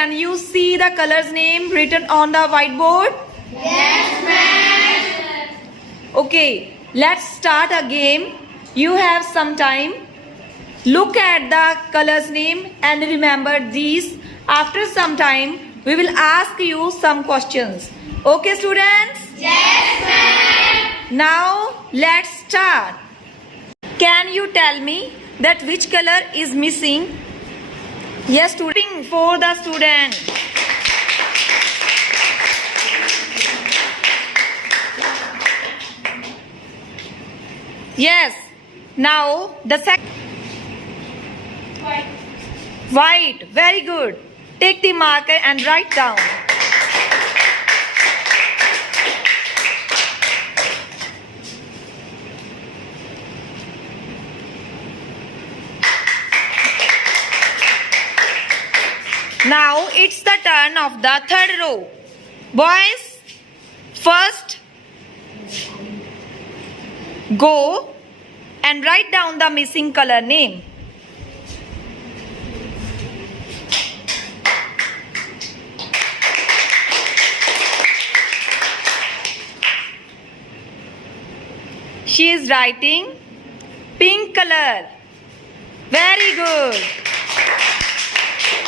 can you see the color's name written on the whiteboard? Yes, ma'am. Okay, let's start a game. You have some time. Look at the color's name and remember these. After some time, we will ask you some questions. Okay, students? Yes, ma'am. Now, let's start. Can you tell me that which color is missing? Yes, student. For the student. Yes. Now, the second. White. Very good. Take the marker and write down. Now it's the turn of the third row. Boys, first go and write down the missing color name. She is writing pink color. Very good.